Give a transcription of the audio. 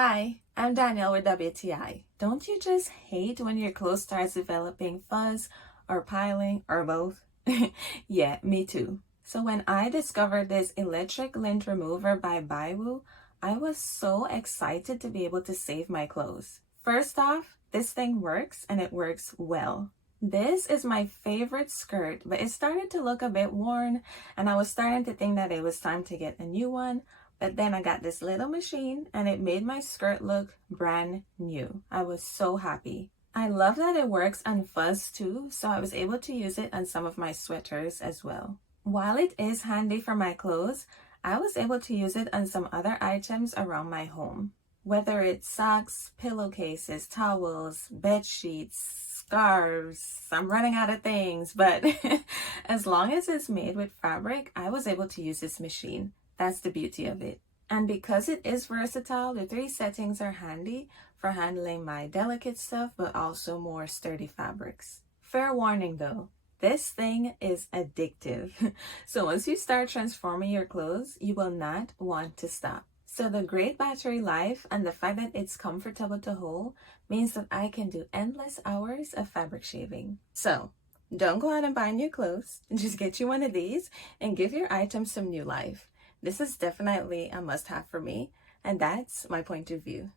Hi, I'm Danielle with WTI. Don't you just hate when your clothes starts developing fuzz or piling or both? Yeah, me too. So when I discovered this electric lint remover by Buywoo, I was so excited to be able to save my clothes. First off, this thing works and it works well. This is my favorite skirt, but it started to look a bit worn and I was starting to think that it was time to get a new one. But then I got this little machine and it made my skirt look brand new. I was so happy. I love that it works on fuzz too, so I was able to use it on some of my sweaters as well. While it is handy for my clothes, I was able to use it on some other items around my home. Whether it's socks, pillowcases, towels, bed sheets, scarves, I'm running out of things, but as long as it's made with fabric, I was able to use this machine. That's the beauty of it. And because it is versatile, the 3 settings are handy for handling my delicate stuff, but also more sturdy fabrics. Fair warning though, this thing is addictive. So once you start transforming your clothes, you will not want to stop. So the great battery life and the fact that it's comfortable to hold means that I can do endless hours of fabric shaving. So don't go out and buy new clothes. Just get you one of these and give your items some new life. This is definitely a must-have for me, and that's my point of view.